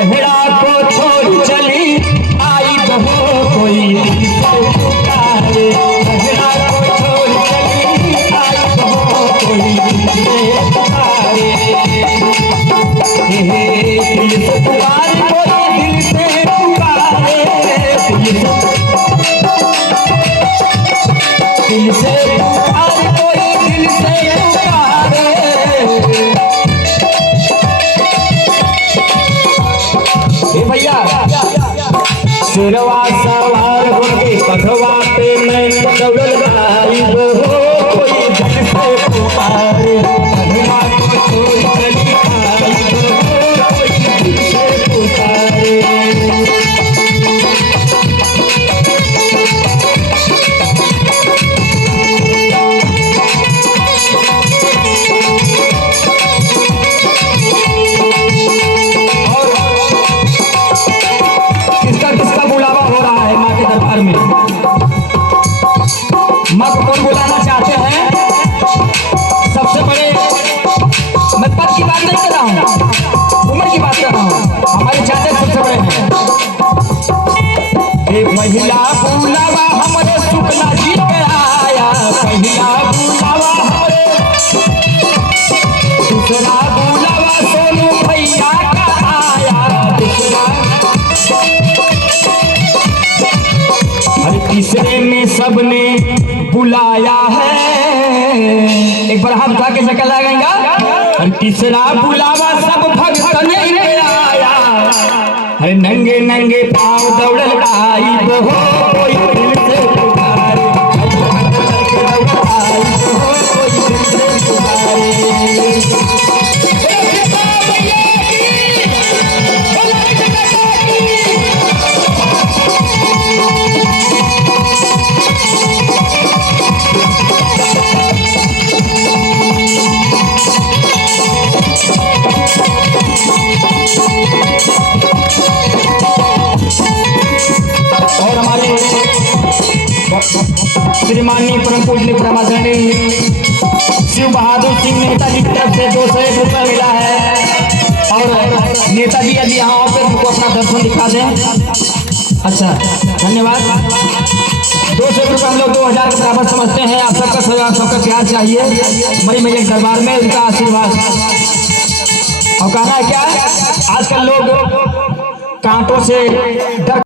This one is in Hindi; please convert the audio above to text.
पहरा को छोड़ चली आई बहो कोई दिल से पुकारे, पहरा को छोड़ चली आई बहो कोई दिल से पुकारे, दिल से पुकारे कोई दिल से पुकारे, दिल से पुकारे कोई दिल से पुकारे। भैया शेरवा सवार होके कधवा पे मैं दौड़ल आई हो कोई दिल से पुकारे, कधवा को छोड़ चली आई हो कोई दिल से पुकारे। किसका बुलावा हो रहा है माँ के दरबार में? माँ को कौन बुलाना चाहते हैं? सबसे बड़े, मैं पद की बात नहीं कर रहा हूँ, उम्र की बात कर रहा हूँ। हमारे चाचा सबसे बड़े हैं। एक महिला बुलावा हमारे शुक्ला जी पे आया, महिला बुलावा हमारे, दूसरा बुलावा सोनू भैया का आया, दूसरा तीसरे में सबने बुलाया है। एक बार हाथ उठा के शक्ल लगाएगा। तीसरा बुलावा सब भक्त ने आया, हर नंगे नंगे पाँव दौड़ल आई बहो कोई दिल से पुकारे, आई बहो कोई दिल से पुकारे। श्रीमानी परम पूजनीय परमादरणीय शिव बहादुर सिंह नेताजी की तरफ से 201 रुपये मिला है। और नेताजी यदि यहाँ आओ तो उनको अपना दर्शन दिखा दें। अच्छा, धन्यवाद। 201 रुपये हम लोग 2000 के बराबर समझते हैं। आप सबका सहयोग, सबका प्यार चाहिए मरी मैया के दरबार में, उनका आशीर्वाद। और कहना है क्या, आजकल लोग कांटों से डर